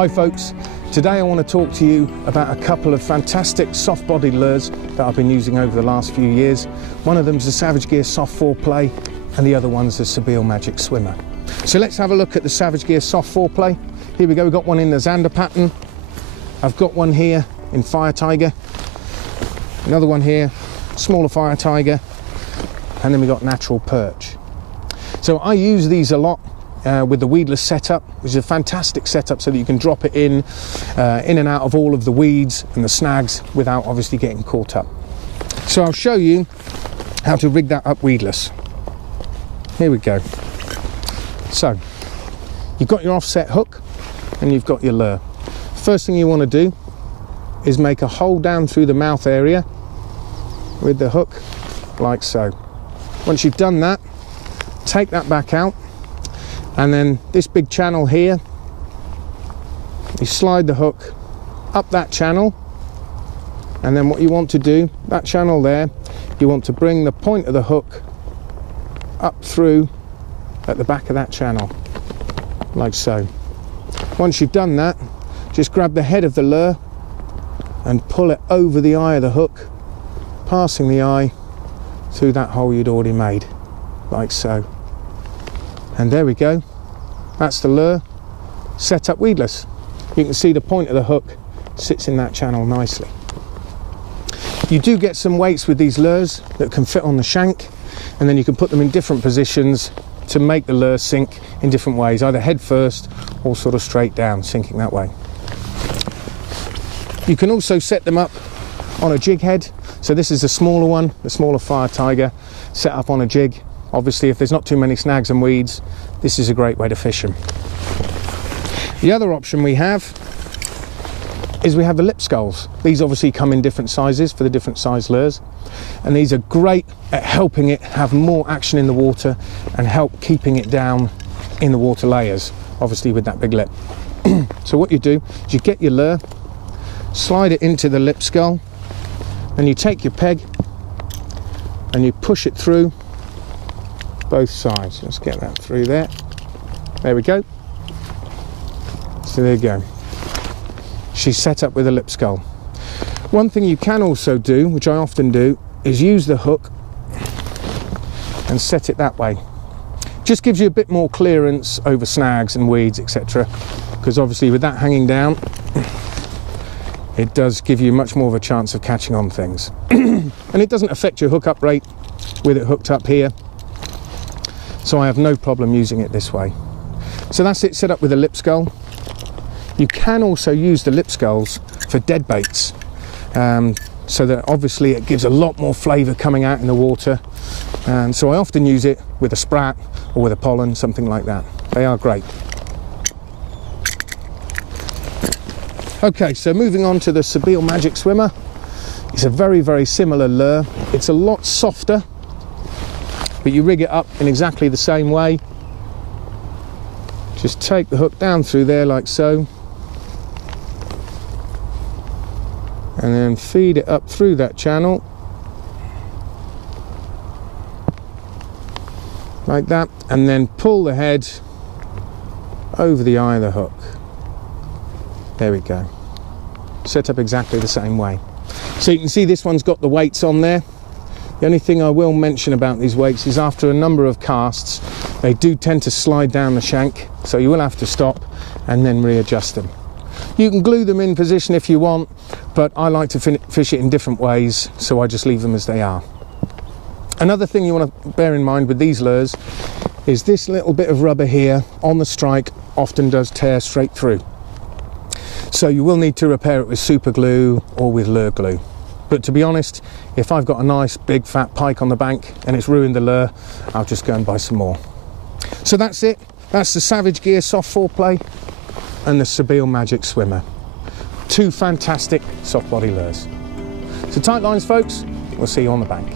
Hi folks, today I want to talk to you about a couple of fantastic soft-bodied lures that I've been using over the last few years. One of them is the Savage Gear Soft 4-Play and the other one's the Sebile Magic Swimmer. So let's have a look at the Savage Gear Soft 4-Play. Here we go, we've got one in the Zander pattern. I've got one here in Fire Tiger. Another one here, smaller Fire Tiger. And then we've got Natural Perch. So I use these a lot with the Weedless setup, which is a fantastic setup so that you can drop it in and out of all of the weeds and the snags without obviously getting caught up. So I'll show you how to rig that up weedless. Here we go. So you've got your offset hook and you've got your lure. First thing you want to do is make a hole down through the mouth area with the hook, like so. Once you've done that, take that back out, and then this big channel here, you slide the hook up that channel, and then what you want to do, that channel there, you want to bring the point of the hook up through at the back of that channel, like so. Once you've done that, just grab the head of the lure and pull it over the eye of the hook, passing the eye through that hole you'd already made, like so. And there we go, that's the lure set up weedless. You can see the point of the hook sits in that channel nicely. You do get some weights with these lures that can fit on the shank, and then you can put them in different positions to make the lure sink in different ways, either head first or sort of straight down, sinking that way. You can also set them up on a jig head. So this is the smaller one, the smaller Fire Tiger, set up on a jig. Obviously, if there's not too many snags and weeds, this is a great way to fish them. The other option we have is we have the lip sculls. These obviously come in different sizes for the different size lures, and these are great at helping it have more action in the water and help keeping it down in the water layers, obviously with that big lip. So what you do is you get your lure, slide it into the lip scull, and you take your peg and you push it through both sides. Let's get that through there. There we go. So there you go. She's set up with a lip scull. One thing you can also do, which I often do, is use the hook and set it that way. Just gives you a bit more clearance over snags and weeds, etc. Because obviously with that hanging down, it does give you much more of a chance of catching on things. And it doesn't affect your hookup rate with it hooked up here. So I have no problem using it this way. So that's it set up with a lip scull. You can also use the lip sculls for dead baits. So that obviously it gives a lot more flavour coming out in the water. And so I often use it with a sprat or with a pollen, something like that. They are great. Okay, so moving on to the Sebile Magic Swimmer. It's a very, very similar lure. It's a lot softer, but you rig it up in exactly the same way. Just take the hook down through there like so, and then feed it up through that channel, like that, and then pull the head over the eye of the hook. There we go. Set up exactly the same way. So you can see this one's got the weights on there. The only thing I will mention about these weights is after a number of casts, they do tend to slide down the shank, so you will have to stop and then readjust them. You can glue them in position if you want, but I like to fish it in different ways, so I just leave them as they are. Another thing you want to bear in mind with these lures is this little bit of rubber here on the strike often does tear straight through. So you will need to repair it with super glue or with lure glue. But to be honest, if I've got a nice big fat pike on the bank and it's ruined the lure, I'll just go and buy some more. So that's it. That's the Savage Gear Soft 4-Play and the Sebile Magic Swimmer. Two fantastic soft body lures. So tight lines folks, we'll see you on the bank.